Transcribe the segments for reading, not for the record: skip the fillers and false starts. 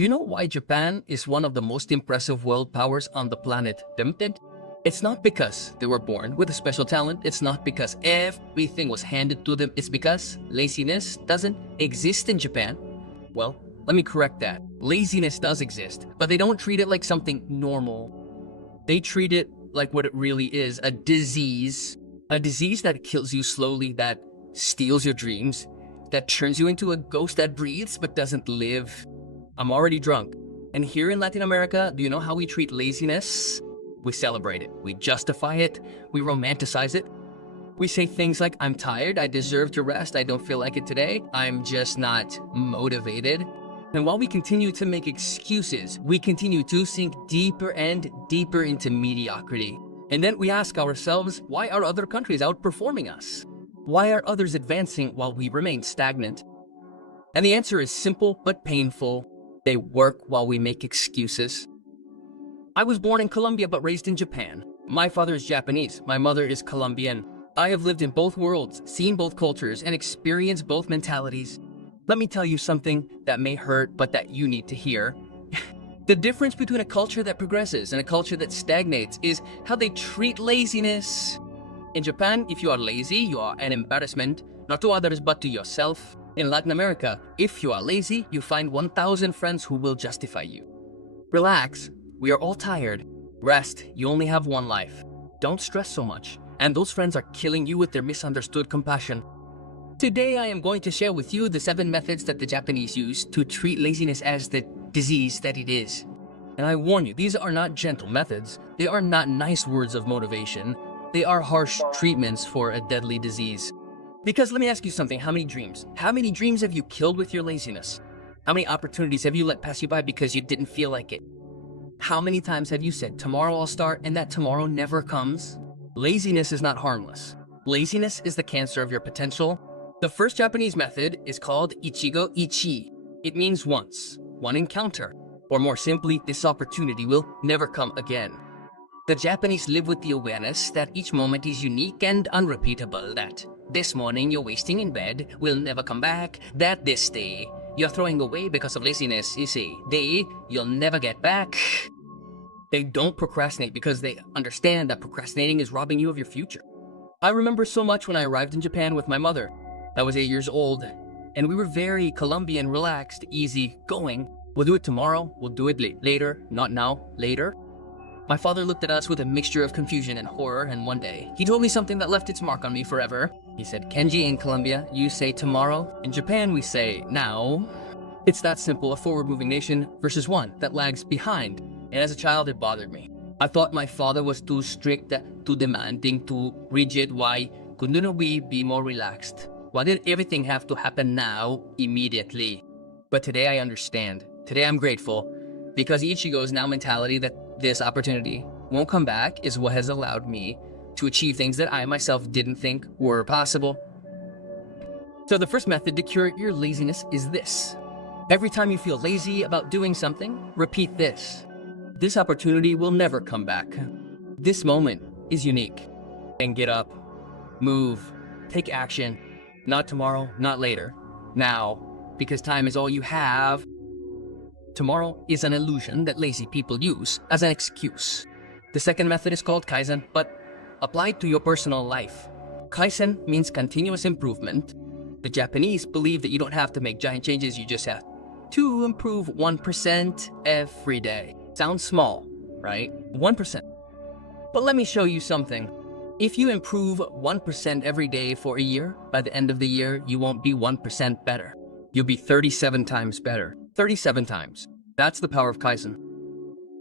Do you know why Japan is one of the most impressive world powers on the planet? It's not because they were born with a special talent. It's not because everything was handed to them. It's because laziness doesn't exist in Japan. Well, let me correct that. Laziness does exist, but they don't treat it like something normal. They treat it like what it really is, a disease. A disease that kills you slowly, that steals your dreams, that turns you into a ghost that breathes but doesn't live. I'm already drunk. And here in Latin America, do you know how we treat laziness? We celebrate it, we justify it, we romanticize it. We say things like, I'm tired, I deserve to rest, I don't feel like it today, I'm just not motivated. And while we continue to make excuses, we continue to sink deeper and deeper into mediocrity. And then we ask ourselves, why are other countries outperforming us? Why are others advancing while we remain stagnant? And the answer is simple but painful. They work while we make excuses. I was born in Colombia but raised in Japan. My father is Japanese, my mother is Colombian. I have lived in both worlds, seen both cultures, and experienced both mentalities. Let me tell you something that may hurt, but that you need to hear. The difference between a culture that progresses and a culture that stagnates is how they treat laziness. In Japan, if you are lazy, you are an embarrassment, not to others but to yourself. In Latin America, if you are lazy, you find 1,000 friends who will justify you. Relax, we are all tired. Rest, you only have one life. Don't stress so much. And those friends are killing you with their misunderstood compassion. Today, I am going to share with you the 7 methods that the Japanese use to treat laziness as the disease that it is. And I warn you, these are not gentle methods. They are not nice words of motivation. They are harsh treatments for a deadly disease. Because let me ask you something, how many dreams? How many dreams have you killed with your laziness? How many opportunities have you let pass you by because you didn't feel like it? How many times have you said, tomorrow I'll start, and that tomorrow never comes? Laziness is not harmless. Laziness is the cancer of your potential. The first Japanese method is called Ichigo Ichi. It means once, one encounter, or more simply, this opportunity will never come again. The Japanese live with the awareness that each moment is unique and unrepeatable, that this morning you're wasting in bed will never come back, that this day you're throwing away because of laziness is a day you'll never get back. They don't procrastinate because they understand that procrastinating is robbing you of your future. I remember so much when I arrived in Japan with my mother. I was 8 years old, and we were very Colombian, relaxed, easy going. We'll do it tomorrow, we'll do it later, not now, later. My father looked at us with a mixture of confusion and horror, and one day, he told me something that left its mark on me forever. He said, Kenji, in Colombia, you say tomorrow. In Japan, we say now. It's that simple, a forward-moving nation versus one that lags behind. And as a child, it bothered me. I thought my father was too strict, too demanding, too rigid. Why couldn't we be more relaxed? Why did everything have to happen now, immediately? But today I understand. Today I'm grateful, because Ichigo's now mentality that this opportunity won't come back is what has allowed me to achieve things that I myself didn't think were possible. So the first method to cure your laziness is this. Every time you feel lazy about doing something, repeat this. This opportunity will never come back. This moment is unique. And get up, move, take action. Not tomorrow, not later. Now, because time is all you have. Tomorrow is an illusion that lazy people use as an excuse. The second method is called Kaizen, but applied to your personal life. Kaizen means continuous improvement. The Japanese believe that you don't have to make giant changes, you just have to improve 1% every day. Sounds small, right? 1%. But let me show you something. If you improve 1% every day for a year, by the end of the year, you won't be 1% better. You'll be 37 times better. 37 times. That's the power of Kaizen.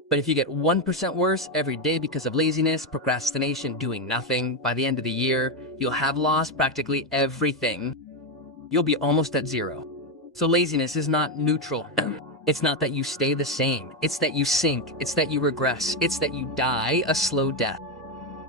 But if you get 1% worse every day because of laziness, procrastination, doing nothing, by the end of the year, you'll have lost practically everything. You'll be almost at zero. So laziness is not neutral. It's not that you stay the same. It's that you sink. It's that you regress. It's that you die a slow death.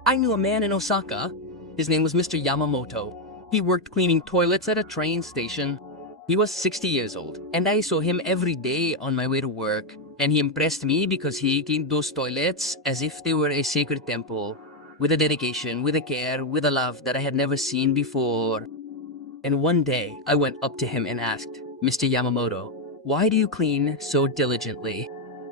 I knew a man in Osaka. His name was Mr. Yamamoto. He worked cleaning toilets at a train station. He was 60 years old, and I saw him every day on my way to work. And he impressed me because he cleaned those toilets as if they were a sacred temple, with a dedication, with a care, with a love that I had never seen before. And one day, I went up to him and asked, Mr. Yamamoto, why do you clean so diligently?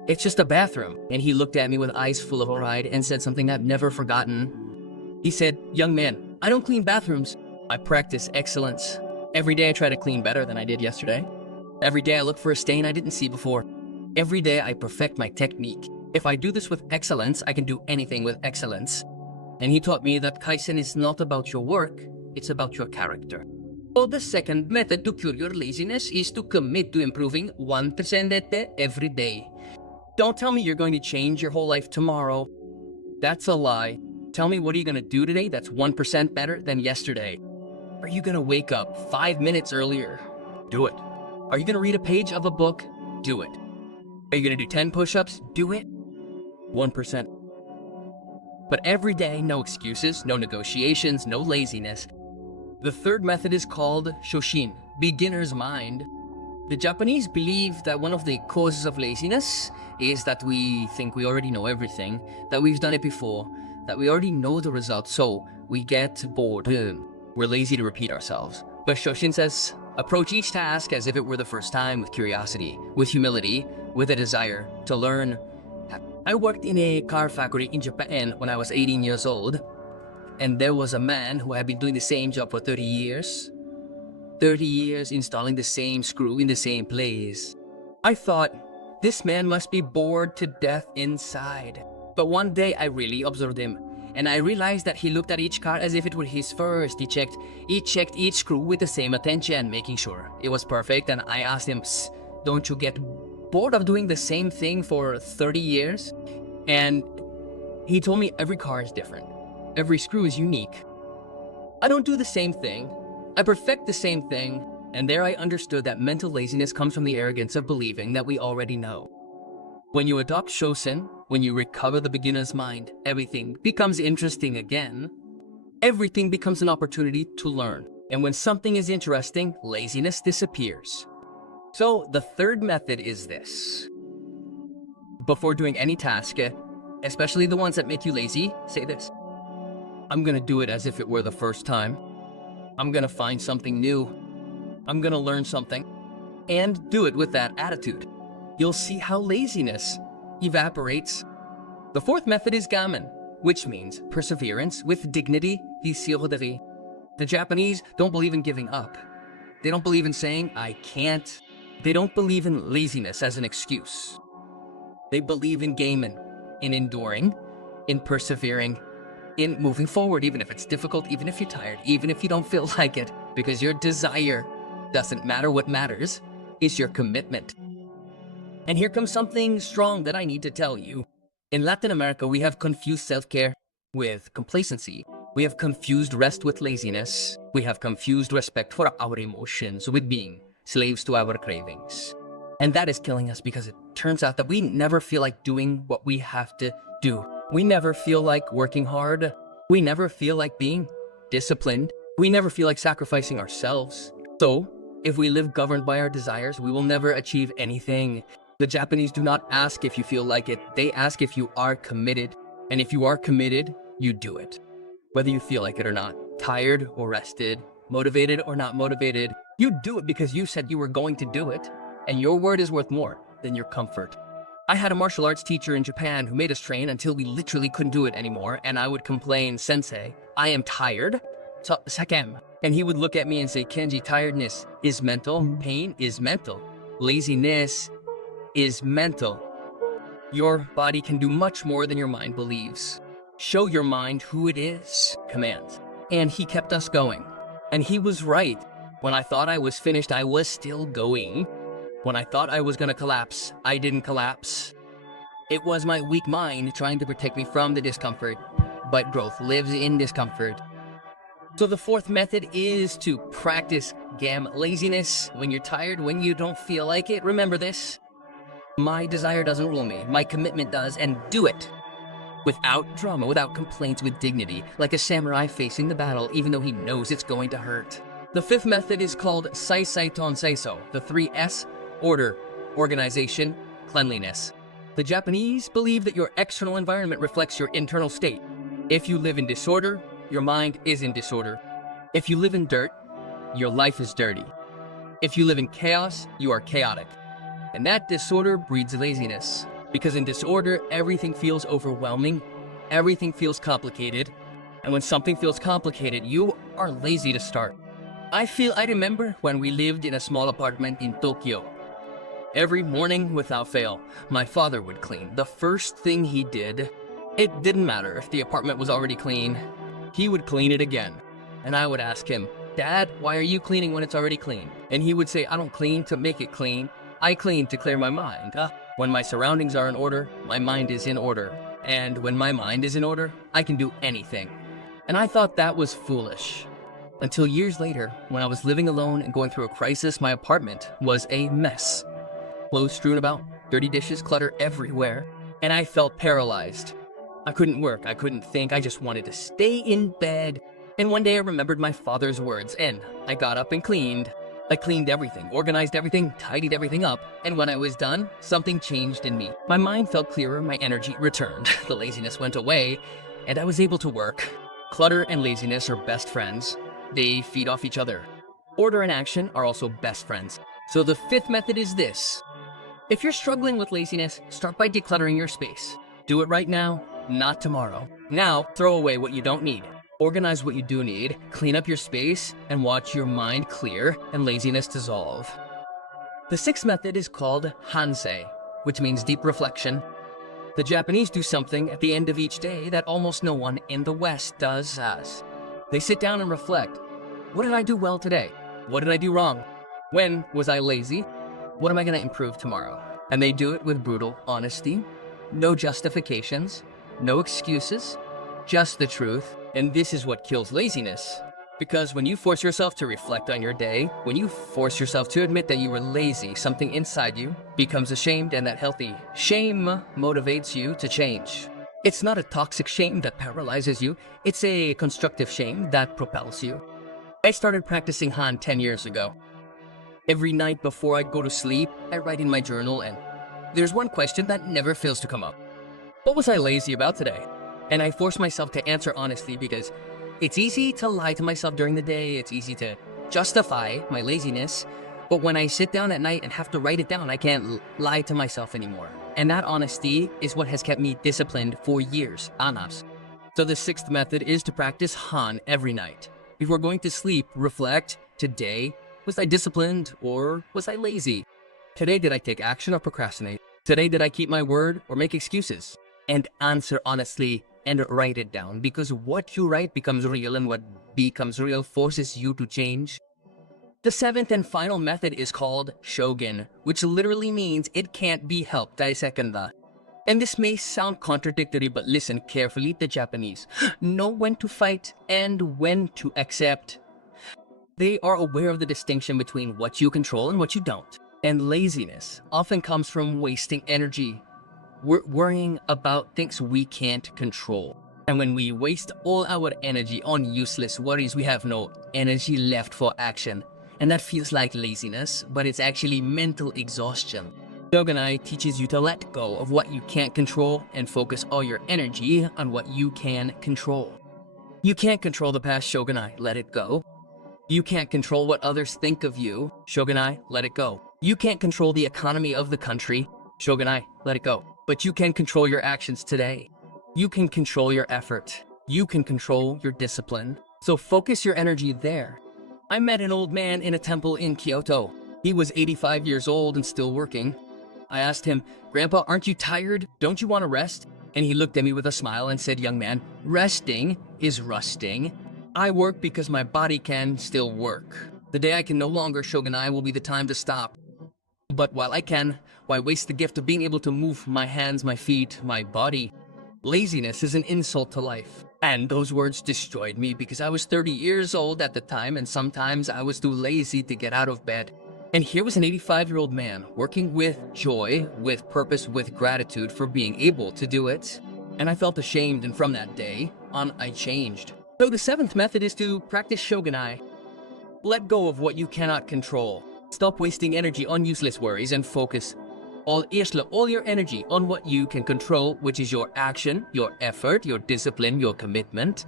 It's just a bathroom. And he looked at me with eyes full of pride and said something I've never forgotten. He said, young man, I don't clean bathrooms. I practice excellence. Every day I try to clean better than I did yesterday. Every day I look for a stain I didn't see before. Every day I perfect my technique. If I do this with excellence, I can do anything with excellence. And he taught me that Kaizen is not about your work, it's about your character. So the second method to cure your laziness is to commit to improving 1% every day. Don't tell me you're going to change your whole life tomorrow. That's a lie. Tell me, what are you going to do today that's 1% better than yesterday? Are you going to wake up 5 minutes earlier? Do it. Are you going to read a page of a book? Do it. Are you going to do 10 push-ups? Do it. 1%. But every day, no excuses, no negotiations, no laziness. The third method is called Shoshin, beginner's mind. The Japanese believe that one of the causes of laziness is that we think we already know everything, that we've done it before, that we already know the results, so we get bored. We're lazy to repeat ourselves. But Shoshin says, approach each task as if it were the first time, with curiosity, with humility, with a desire to learn. I worked in a car factory in Japan when I was 18 years old. And there was a man who had been doing the same job for 30 years. 30 years installing the same screw in the same place. I thought, this man must be bored to death inside. But one day I really observed him, and I realized that he looked at each car as if it were his first. He checked each screw with the same attention, making sure it was perfect. And I asked him, don't you get bored of doing the same thing for 30 years? And he told me every car is different. Every screw is unique. I don't do the same thing. I perfect the same thing. And there I understood that mental laziness comes from the arrogance of believing that we already know. When you adopt Shosen, when you recover the beginner's mind, everything becomes interesting again. Everything becomes an opportunity to learn. And when something is interesting, laziness disappears. So the third method is this. Before doing any task, especially the ones that make you lazy, say this. I'm gonna do it as if it were the first time. I'm gonna find something new. I'm gonna learn something. And do it with that attitude. You'll see how laziness evaporates. The fourth method is gamen, which means perseverance with dignity, disciplina. The Japanese don't believe in giving up. They don't believe in saying, I can't. They don't believe in laziness as an excuse. They believe in gamen, in enduring, in persevering, in moving forward, even if it's difficult, even if you're tired, even if you don't feel like it, because your desire doesn't matter. What matters is your commitment. And here comes something strong that I need to tell you. In Latin America, we have confused self-care with complacency. We have confused rest with laziness. We have confused respect for our emotions with being slaves to our cravings. And that is killing us, because it turns out that we never feel like doing what we have to do. We never feel like working hard. We never feel like being disciplined. We never feel like sacrificing ourselves. So, if we live governed by our desires, we will never achieve anything. The Japanese do not ask if you feel like it. They ask if you are committed. And if you are committed, you do it. Whether you feel like it or not, tired or rested, motivated or not motivated, you do it because you said you were going to do it. And your word is worth more than your comfort. I had a martial arts teacher in Japan who made us train until we literally couldn't do it anymore, and I would complain, Sensei, I am tired. Sakem. And he would look at me and say, Kenji, tiredness is mental, pain is mental, laziness is mental. Your body can do much more than your mind believes. Show your mind who it is, commands. And he kept us going. And he was right. When I thought I was finished, I was still going. When I thought I was gonna collapse, I didn't collapse. It was my weak mind trying to protect me from the discomfort, but growth lives in discomfort. So the fourth method is to practice laziness. When you're tired, when you don't feel like it, remember this. My desire doesn't rule me, my commitment does, and do it. Without drama, without complaints, with dignity, like a samurai facing the battle, even though he knows it's going to hurt. The fifth method is called Sai Ton Seiso, the 3 S. Order, organization, cleanliness. The Japanese believe that your external environment reflects your internal state. If you live in disorder, your mind is in disorder. If you live in dirt, your life is dirty. If you live in chaos, you are chaotic. And that disorder breeds laziness. Because in disorder, everything feels overwhelming, everything feels complicated, and when something feels complicated, you are lazy to start. I remember when we lived in a small apartment in Tokyo. Every morning, without fail, my father would clean. The first thing he did, it didn't matter if the apartment was already clean, he would clean it again. And I would ask him, "Dad, why are you cleaning when it's already clean?" And he would say, "I don't clean to make it clean. I clean to clear my mind. When my surroundings are in order, my mind is in order. And when my mind is in order, I can do anything." And I thought that was foolish. Until years later, when I was living alone and going through a crisis, my apartment was a mess. Clothes strewn about, dirty dishes, clutter everywhere, and I felt paralyzed. I couldn't work, I couldn't think, I just wanted to stay in bed. And one day I remembered my father's words, and I got up and cleaned. I cleaned everything, organized everything, tidied everything up, and when I was done, something changed in me. My mind felt clearer, my energy returned, the laziness went away, and I was able to work. Clutter and laziness are best friends. They feed off each other. Order and action are also best friends. So the fifth method is this. If you're struggling with laziness, start by decluttering your space. Do it right now, not tomorrow. Now, throw away what you don't need. Organize what you do need, clean up your space, and watch your mind clear and laziness dissolve. The sixth method is called hansei, which means deep reflection. The Japanese do something at the end of each day that almost no one in the West does as. They sit down and reflect. What did I do well today? What did I do wrong? When was I lazy? What am I going to improve tomorrow? And they do it with brutal honesty, no justifications, no excuses, just the truth. And this is what kills laziness. Because when you force yourself to reflect on your day, when you force yourself to admit that you were lazy, something inside you becomes ashamed, and that healthy shame motivates you to change. It's not a toxic shame that paralyzes you, it's a constructive shame that propels you. I started practicing Han 10 years ago. Every night before I go to sleep, I write in my journal, and there's one question that never fails to come up. What was I lazy about today? And I force myself to answer honestly, because it's easy to lie to myself during the day, it's easy to justify my laziness, but when I sit down at night and have to write it down, I can't lie to myself anymore. And that honesty is what has kept me disciplined for years, anas. So the sixth method is to practice Han every night. Before going to sleep, reflect, today, was I disciplined or was I lazy? Today, did I take action or procrastinate? Today, did I keep my word or make excuses? And answer honestly and write it down, because what you write becomes real, and what becomes real forces you to change. The seventh and final method is called shogun, which literally means it can't be helped. Daisekanda. And this may sound contradictory, but listen carefully. The Japanese know when to fight and when to accept. They are aware of the distinction between what you control and what you don't. And laziness often comes from wasting energy. We're worrying about things we can't control. And when we waste all our energy on useless worries, we have no energy left for action. And that feels like laziness, but it's actually mental exhaustion. Shogunai teaches you to let go of what you can't control and focus all your energy on what you can control. You can't control the past, Shogunai, let it go. You can't control what others think of you, Shogunai, let it go. You can't control the economy of the country, Shogunai, let it go. But you can control your actions today. You can control your effort. You can control your discipline. So focus your energy there. I met an old man in a temple in Kyoto. He was 85 years old and still working. I asked him, "Grandpa, aren't you tired? Don't you want to rest?" And he looked at me with a smile and said, "Young man, resting is rusting. I work because my body can still work. The day I can no longer, Shogunai, will be the time to stop. But while I can, why waste the gift of being able to move my hands, my feet, my body? Laziness is an insult to life." And those words destroyed me, because I was 30 years old at the time, and sometimes I was too lazy to get out of bed. And here was an 85-year-old man working with joy, with purpose, with gratitude for being able to do it. And I felt ashamed, and from that day on, I changed. So the seventh method is to practice shogunai. Let go of what you cannot control. Stop wasting energy on useless worries and focus all your energy on what you can control, which is your action, your effort, your discipline, your commitment.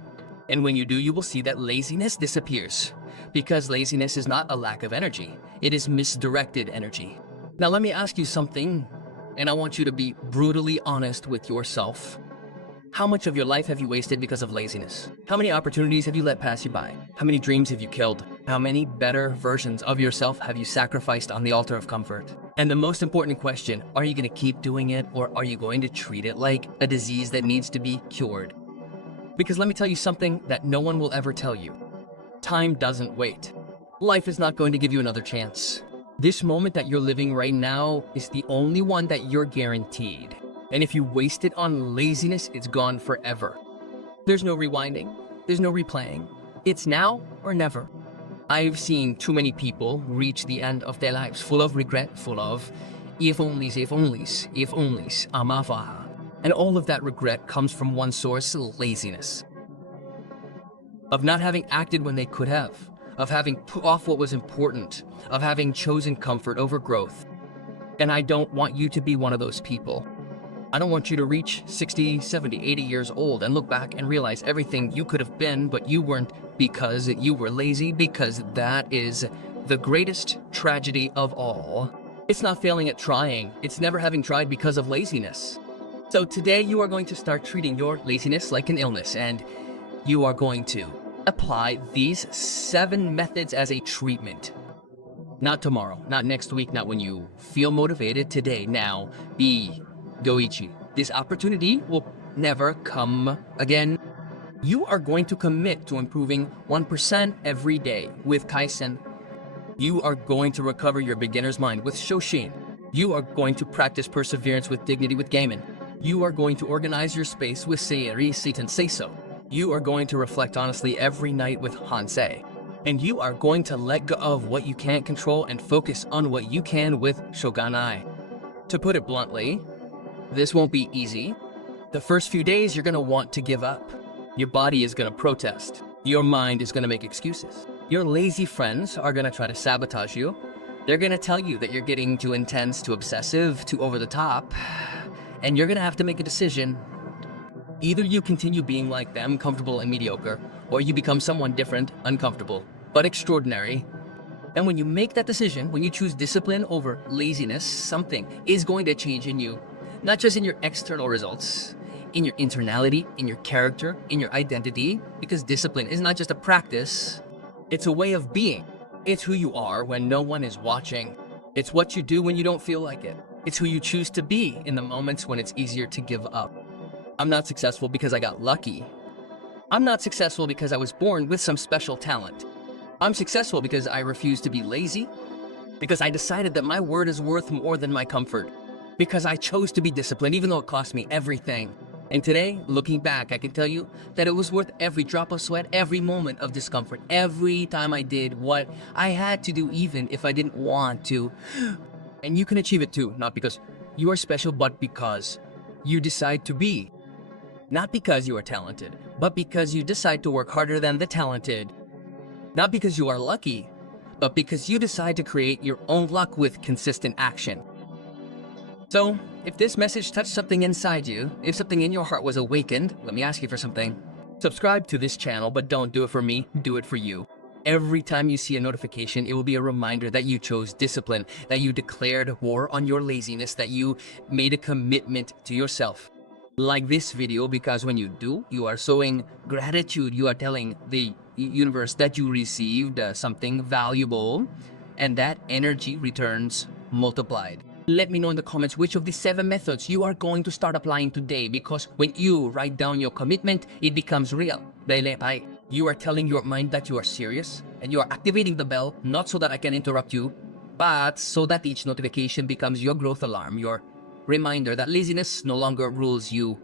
And when you do, you will see that laziness disappears. Because laziness is not a lack of energy, it is misdirected energy. Now let me ask you something, and I want you to be brutally honest with yourself. How much of your life have you wasted because of laziness? How many opportunities have you let pass you by? How many dreams have you killed? How many better versions of yourself have you sacrificed on the altar of comfort? And the most important question, are you going to keep doing it, or are you going to treat it like a disease that needs to be cured? Because let me tell you something that no one will ever tell you. Time doesn't wait. Life is not going to give you another chance. This moment that you're living right now is the only one that you're guaranteed. And if you waste it on laziness, it's gone forever. There's no rewinding. There's no replaying. It's now or never. I've seen too many people reach the end of their lives full of regret, full of if onlys, amafaha. And all of that regret comes from one source, laziness. Of not having acted when they could have, of having put off what was important, of having chosen comfort over growth. And I don't want you to be one of those people. I don't want you to reach 60, 70, 80 years old and look back and realize everything you could have been, but you weren't because you were lazy, because that is the greatest tragedy of all. It's not failing at trying. It's never having tried because of laziness. So today you are going to start treating your laziness like an illness, and you are going to apply these 7 methods as a treatment. Not tomorrow, not next week, not when you feel motivated. Today, now, be Goichi. This opportunity will never come again. You are going to commit to improving 1% every day with Kaizen. You are going to recover your beginner's mind with Shoshin. You are going to practice perseverance with dignity with Gaiman. You are going to organize your space with Seiri Seitan Seiso. You are going to reflect honestly every night with Hansei. And you are going to let go of what you can't control and focus on what you can with Shoganai. To put it bluntly, this won't be easy. The first few days, you're gonna want to give up. Your body is gonna protest. Your mind is gonna make excuses. Your lazy friends are gonna try to sabotage you. They're gonna tell you that you're getting too intense, too obsessive, too over the top. And you're gonna have to make a decision. Either you continue being like them, comfortable and mediocre, or you become someone different, uncomfortable, but extraordinary. And when you make that decision, when you choose discipline over laziness, something is going to change in you. Not just in your external results, in your internality, in your character, in your identity, because discipline is not just a practice, it's a way of being. It's who you are when no one is watching. It's what you do when you don't feel like it. It's who you choose to be in the moments when it's easier to give up. I'm not successful because I got lucky. I'm not successful because I was born with some special talent. I'm successful because I refuse to be lazy, because I decided that my word is worth more than my comfort. Because I chose to be disciplined, even though it cost me everything. And today, looking back, I can tell you that it was worth every drop of sweat, every moment of discomfort, every time I did what I had to do, even if I didn't want to. And you can achieve it too, not because you are special, but because you decide to be. Not because you are talented, but because you decide to work harder than the talented. Not because you are lucky, but because you decide to create your own luck with consistent action. So, if this message touched something inside you, if something in your heart was awakened, let me ask you for something. Subscribe to this channel, but don't do it for me, do it for you. Every time you see a notification, it will be a reminder that you chose discipline, that you declared war on your laziness, that you made a commitment to yourself. Like this video, because when you do, you are showing gratitude. You are telling the universe that you received something valuable, and that energy returns multiplied. Let me know in the comments which of the 7 methods you are going to start applying today, because when you write down your commitment, it becomes real. You are telling your mind that you are serious, and you are activating the bell, not so that I can interrupt you, but so that each notification becomes your growth alarm, your reminder that laziness no longer rules you.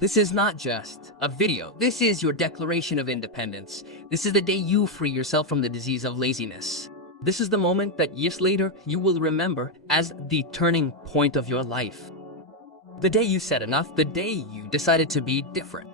This is not just a video. This is your declaration of independence. This is the day you free yourself from the disease of laziness. This is the moment that years later you will remember as the turning point of your life. The day you said enough, the day you decided to be different.